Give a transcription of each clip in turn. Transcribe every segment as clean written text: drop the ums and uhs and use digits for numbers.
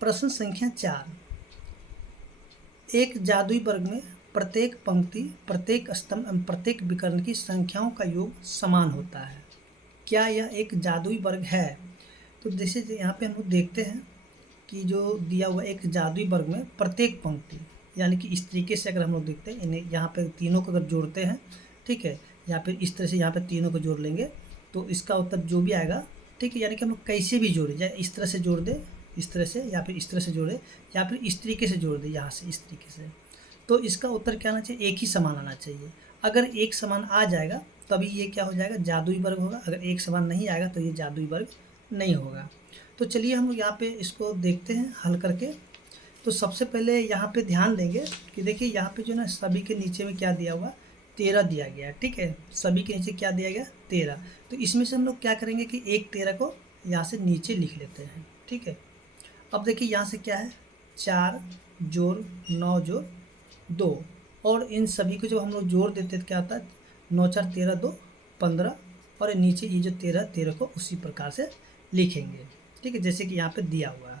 प्रश्न संख्या 4। एक जादुई वर्ग में प्रत्येक पंक्ति, प्रत्येक स्तंभ एवं प्रत्येक विकर्ण की संख्याओं का योग समान होता है। क्या यह एक जादुई वर्ग है? तो जैसे यहाँ पे हम लोग देखते हैं कि जो दिया हुआ एक जादुई वर्ग में प्रत्येक पंक्ति, यानी कि इस तरीके से अगर हम लोग देखते हैं, इन्हें यहाँ पे तीनों को अगर जोड़ते हैं, ठीक है, या फिर इस तरह से यहाँ पे तीनों को जोड़ लेंगे तो इसका उत्तर जो भी आएगा, ठीक है, यानी कि हम लोग कैसे भी जोड़े, या इस तरह से जोड़ दे, इस तरह से, या फिर इस तरह से जोड़े, या फिर इस तरीके से जोड़ दे, यहाँ से इस तरीके से, तो इसका उत्तर क्या आना चाहिए? एक ही समान आना चाहिए। अगर एक समान आ जाएगा तभी ये क्या हो जाएगा? जादुई वर्ग होगा। अगर एक समान नहीं आएगा तो ये जादुई वर्ग नहीं होगा। तो चलिए हम लोग यहाँ पे इसको देखते हैं हल करके। तो सबसे पहले यहाँ पे ध्यान देंगे कि देखिए यहाँ पे जो ना सभी के नीचे में क्या दिया हुआ? 13 दिया गया, ठीक है। सभी के नीचे क्या दिया गया? 13। तो इसमें से हम लोग क्या करेंगे कि एक 13 को यहाँ से नीचे लिख लेते हैं, ठीक है। अब देखिए यहाँ से क्या है? 4 जोड़ 9 जोड़ 2, और इन सभी को जब हम लोग जोड़ देते तो क्या होता है? 9 4 13 2 15, और नीचे ये जो 13 को उसी प्रकार से लिखेंगे, ठीक है, जैसे कि यहाँ पे दिया हुआ है।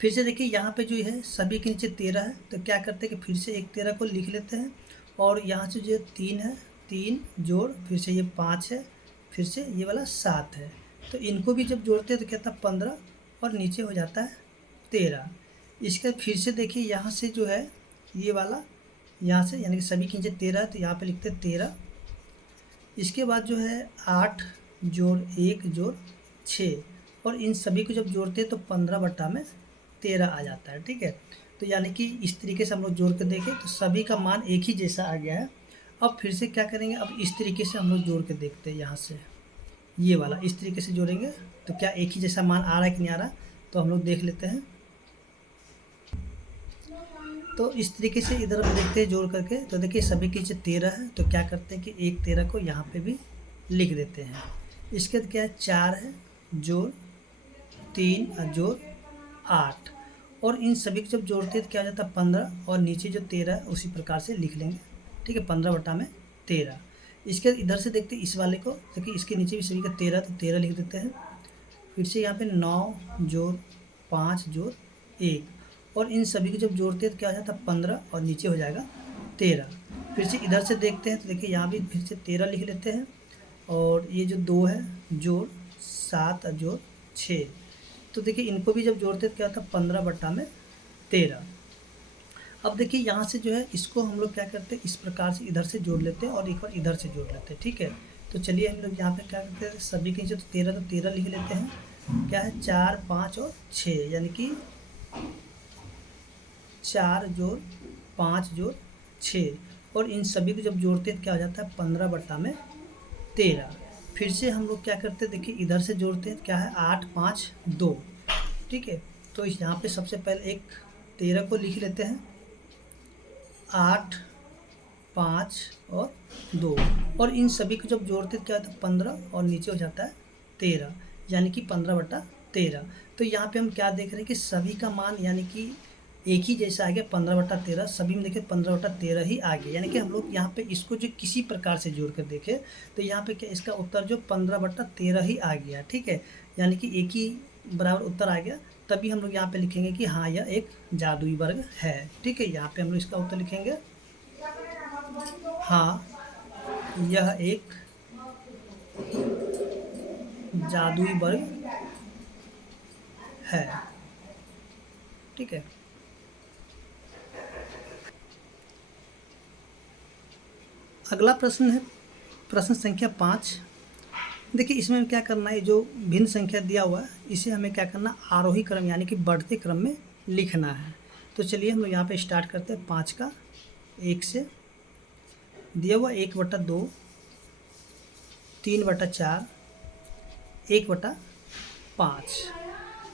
फिर से देखिए यहाँ पे जो है सभी के नीचे 13 है, तो क्या करते हैं कि फिर से एक 13 को लिख लेते हैं, और यहाँ से जो 3 है, 3 जोड़ फिर से ये 5 है, फिर से ये वाला 7 है, तो इनको भी जब जोड़ते हैं तो क्या था? 15, और नीचे हो जाता है 13। इसके फिर से देखिए यहाँ से जो है ये वाला, यहाँ से यानी कि सभी के नीचे 13 है तो यहाँ पे लिखते हैं 13। इसके बाद जो है 8 जोड़ 1 जोड़ 6, और इन सभी को जब जोड़ते हैं तो 15/13 आ जाता है, ठीक है। तो यानी कि इस तरीके से हम लोग जोड़ कर देखें तो सभी का मान एक ही जैसा आ गया है। अब फिर से क्या करेंगे? अब इस तरीके से हम लोग जोड़ के देखते हैं, यहाँ से ये वाला इस तरीके से जोड़ेंगे तो क्या एक ही जैसा मान आ रहा है कि नहीं आ रहा, तो हम लोग देख लेते हैं। तो इस तरीके से इधर हम देखते हैं जोड़ करके, तो देखिए सभी के नीचे 13 है, तो क्या करते हैं कि एक 13 को यहाँ पे भी लिख देते हैं। इसके बाद क्या है? 4 है जोड़ 3 और जोड़ 8, और इन सभी को जब जोड़ते हैं तो क्या हो जाता है? 15, और नीचे जो 13 है उसी प्रकार से लिख लेंगे, ठीक है, 15/13। इसके बाद इधर से देखते हैं इस वाले को, देखिए इसके नीचे भी सभी का 13, तो 13 लिख देते हैं। फिर से यहाँ पे 9 जोड़ 5 जोड़ 1, और इन सभी को जब जोड़ते हैं तो क्या हो जाता है? 15, और नीचे हो जाएगा 13। फिर से इधर से देखते हैं तो देखिए यहाँ भी फिर से 13 लिख लेते हैं, और ये जो 2 है जोड़ 7 और जोड़ 6, तो देखिए इनको भी जब जोड़ते हैं तो क्या होता है? 15/13। अब देखिए यहाँ से जो है इसको हम लोग क्या करते हैं? इस प्रकार से इधर से जोड़ लेते हैं और एक बार इधर से जोड़ लेते हैं, ठीक है। तो चलिए हम लोग यहाँ पे क्या करते हैं? सभी के नीचे तो 13 लिख लेते हैं। क्या है? 4 5 और 6, यानी कि 4 जोड़ 5 जोड़ 6, और इन सभी को जब जोड़ते हैं तो क्या हो जाता है? 15/13। फिर से हम लोग क्या करते हैं? देखिए इधर से जोड़ते हैं, क्या है? 8 5 2, ठीक है। तो यहाँ पे सबसे पहले एक 13 को लिख लेते हैं, 8 5 और 2, और इन सभी को जब जोड़ते हैं क्या होता है? 15, और नीचे हो जाता है 13, यानी कि 15/13। तो यहाँ पे हम क्या देख रहे हैं कि सभी का मान यानी कि एक ही जैसा आ गया, 15/13। सभी में देखिए 15/13 ही आ गया, यानी कि हम लोग यहाँ पे इसको जो किसी प्रकार से जोड़ कर देखें तो यहाँ पे क्या इसका उत्तर जो 15/13 ही आ गया, ठीक है, यानी कि एक ही बराबर उत्तर आ गया। तभी हम लोग यहाँ पे लिखेंगे कि हाँ यह एक जादुई वर्ग है, ठीक है। यहाँ पे हम लोग इसका उत्तर लिखेंगे, हाँ यह एक जादुई वर्ग है, ठीक है। अगला प्रश्न है प्रश्न संख्या 5। देखिए इसमें क्या करना है? जो भिन्न संख्या दिया हुआ है इसे हमें क्या करना? आरोही क्रम यानी कि बढ़ते क्रम में लिखना है। तो चलिए हम लोग यहाँ पे स्टार्ट करते हैं 5 का। 1 से दिया हुआ 1/2, 3/4, 1/5।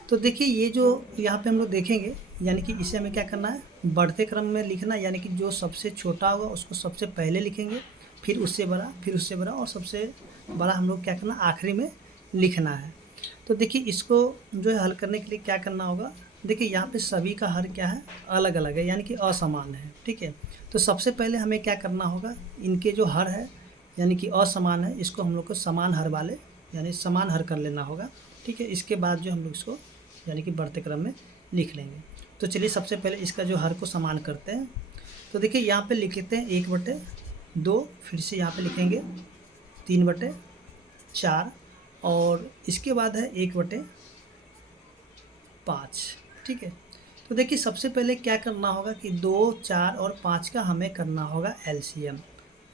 तो देखिए ये जो यहाँ पे हम लोग देखेंगे, यानी कि इसे हमें क्या करना है? बढ़ते क्रम में लिखना, यानी कि जो सबसे छोटा होगा उसको सबसे पहले लिखेंगे, फिर उससे बड़ा, फिर उससे बड़ा, और सबसे बड़ा हम लोग क्या करना? आखिरी में लिखना है। तो देखिए इसको जो है हल करने के लिए क्या करना होगा? देखिए यहाँ पे सभी का हर क्या है? अलग अलग है, यानी कि असमान है, ठीक है। तो सबसे पहले हमें क्या करना होगा? इनके जो हर है यानी कि असमान है, इसको हम लोग को समान हर वाले यानी समान हर कर लेना होगा, ठीक है। इसके बाद जो हम लोग इसको यानी कि बढ़ते क्रम में लिख लेंगे। तो चलिए सबसे पहले इसका जो हर को समान करते हैं। तो देखिए यहाँ पे लिख लेते हैं 1/2, फिर से यहाँ पे लिखेंगे 3/4 और इसके बाद है 1/5। ठीक है, तो देखिए सबसे पहले क्या करना होगा कि 2, 4 और 5 का हमें करना होगा एलसीएम।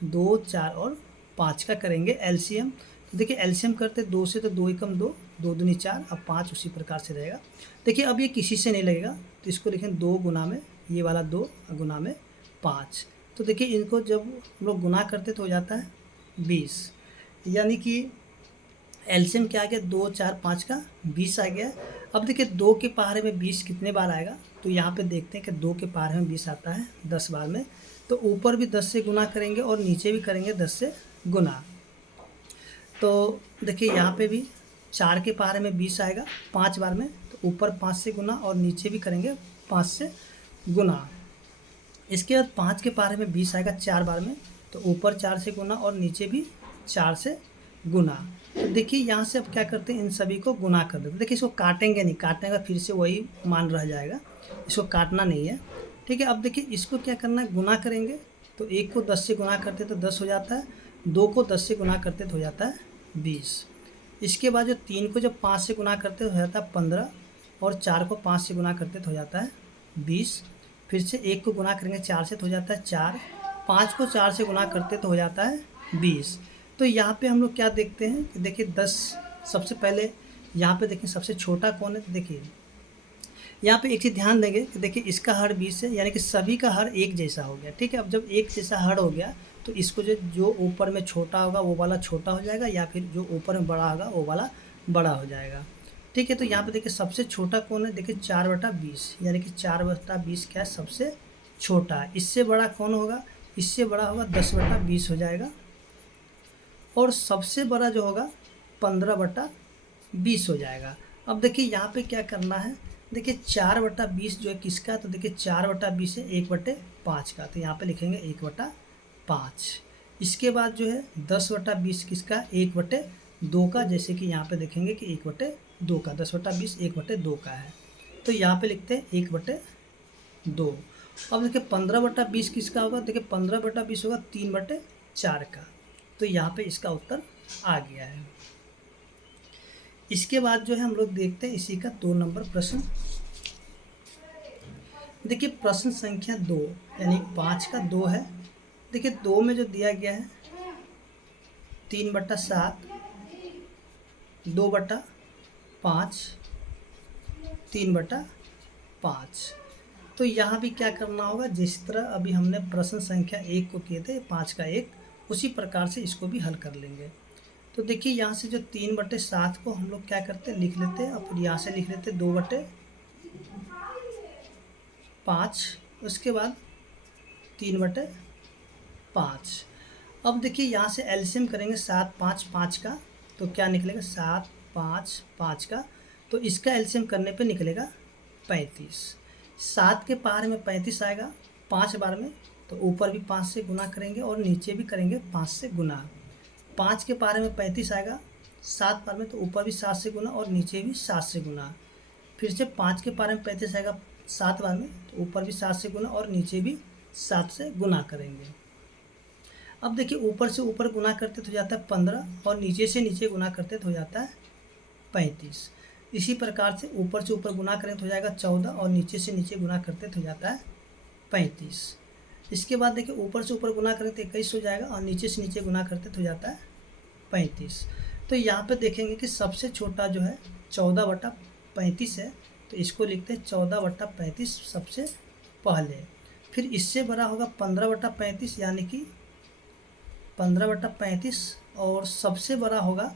2, 4 और 5 का करेंगे एलसीएम। तो देखिए एलसीएम करते 2 से तो 2 एकम 2, 2 दूनी 4, अब 5 उसी प्रकार से रहेगा। देखिए अब ये किसी से नहीं लगेगा तो इसको लिखें 2 गुना में ये वाला 2 गुना में 5। तो देखिए इनको जब हम लोग गुना करते तो हो जाता है 20, यानी कि एलसीएम क्या आ गया 2, 4, 5 का 20 आ गया। अब देखिए 2 के पहाड़े में 20 कितने बार आएगा, तो यहाँ पे देखते हैं कि 2 के पहाड़े में 20 आता है 10 बार में। तो ऊपर भी 10 से गुना करेंगे और नीचे भी करेंगे 10 से गुना। तो देखिए यहाँ पे भी 4 के पहाड़े में 20 आएगा 5 बार में, तो ऊपर 5 से गुना और नीचे भी करेंगे 5 से गुना। इसके बाद 5 के पहाड़े में 20 आएगा 4 बार में, तो ऊपर 4 से गुना और नीचे भी 4 से गुना। तो देखिए यहाँ से अब क्या करते हैं, इन सभी को गुना कर देते हैं। देखिए इसको काटेंगे नहीं, काटने का फिर से वही मान रह जाएगा, इसको काटना नहीं है। ठीक है, अब देखिए इसको क्या करना है, गुना करेंगे। तो 1 को 10 से गुना करते तो 10 हो जाता है, 2 को 10 से गुना करते तो हो जाता है 20। इसके बाद जो 3 को जब 5 से गुना करते तो हो जाता है 15, और 4 को 5 से गुना करते तो हो जाता है 20। फिर से 1 को गुना करेंगे 4 से तो हो जाता है 4, 5 को 4 से गुना करते तो हो जाता है 20। तो यहाँ पे हम लोग क्या देखते हैं कि देखिए 10, सबसे पहले यहाँ पे देखिए सबसे छोटा कौन है। तो देखिए यहाँ पे एक चीज़ ध्यान देंगे कि देखिए इसका हर 20 है, यानी कि सभी का हर एक जैसा हो गया। ठीक है, अब जब एक जैसा हर हो गया तो इसको जो ऊपर में छोटा होगा वो वाला छोटा हो जाएगा, या फिर जो ऊपर में बड़ा होगा वो वाला बड़ा हो जाएगा। ठीक है, तो यहाँ पे देखिए सबसे छोटा कौन है, देखिए 4/20, यानी कि 4/20 क्या है, सबसे छोटा है। इससे बड़ा कौन होगा, इससे बड़ा होगा 10/20 हो जाएगा, और सबसे बड़ा जो होगा 15/20 हो जाएगा। अब देखिए यहाँ पे क्या करना है, देखिए 4/20 जो है किसका, तो देखिए 4/20 है 1/5 का, तो यहाँ पे लिखेंगे 1/5। इसके बाद जो है 10/20 किसका, 1/2 का, जैसे कि यहाँ पे देखेंगे कि 1/2 का, 10/20 1/2 का है, तो यहाँ पे लिखते हैं 1/2। अब देखिए 15/20 किसका होगा, देखिए 15/20 होगा 3/4 का, तो यहाँ पे इसका उत्तर आ गया है। इसके बाद जो है हम लोग देखते हैं इसी का 2 नंबर प्रश्न। देखिए प्रश्न संख्या 2, यानी 5 का 2 है। देखिए 2 में जो दिया गया है 3/7, 2/5, 3/5। तो यहाँ भी क्या करना होगा, जिस तरह अभी हमने प्रश्न संख्या 1 को किए थे 5 का 1, उसी प्रकार से इसको भी हल कर लेंगे। तो देखिए यहाँ से जो 3/7 को हम लोग क्या करते हैं, लिख लेते हैं, और फिर यहाँ से लिख लेते हैं 2/5, उसके बाद 3/5। अब देखिए यहाँ से एलसीएम करेंगे 7, 5, 5 का, तो क्या निकलेगा 7, 5, 5 का, तो इसका एलसीएम करने पे निकलेगा 35। 7 के पार में 35 आएगा 5 बार में, तो ऊपर भी 5 से गुना करेंगे और नीचे भी करेंगे 5 से गुना। 5 के पारे में 35 आएगा 7 बार में, तो ऊपर भी 7 से गुना और नीचे भी 7 से गुना। फिर से 5 के पारे में 35 आएगा 7 बार में, तो ऊपर भी 7 से गुना और नीचे भी 7 से गुना करेंगे। अब देखिए ऊपर से ऊपर गुना करते तो हो जाता है 15, और नीचे से नीचे गुना करते तो हो जाता है 35। इसी प्रकार से ऊपर गुना करें तो हो जाएगा 14, और नीचे से नीचे गुना करते तो हो जाता है 35। इसके बाद देखिए ऊपर से ऊपर गुना करें तो 21 हो जाएगा, और नीचे से नीचे गुना करते तो हो जाता है 35। तो यहाँ पे देखेंगे कि सबसे छोटा जो है 14/35 है, तो इसको लिखते हैं 14/35 सबसे पहले। फिर इससे बड़ा होगा 15/35, यानी कि 15/35, और सबसे बड़ा होगा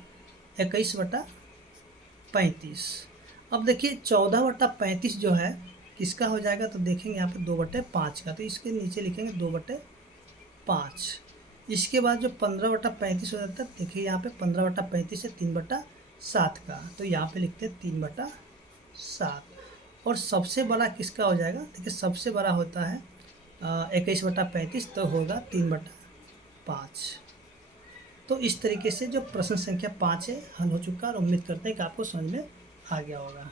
21/35। अब देखिए 14/35 जो है किसका हो जाएगा, तो देखेंगे यहाँ पे 2/5 का, तो इसके नीचे लिखेंगे 2/5। इसके बाद जो 15/35 हो जाता है, देखिए यहाँ पे 15/35 है 3/7 का, तो यहाँ पे लिखते हैं 3/7। और सबसे बड़ा किसका हो जाएगा, देखिए सबसे बड़ा होता है 21/35, तो होगा 3/5। तो इस तरीके से जो प्रश्न संख्या 5 है हल हो चुका है, और उम्मीद करते हैं कि आपको समझ में आ गया होगा।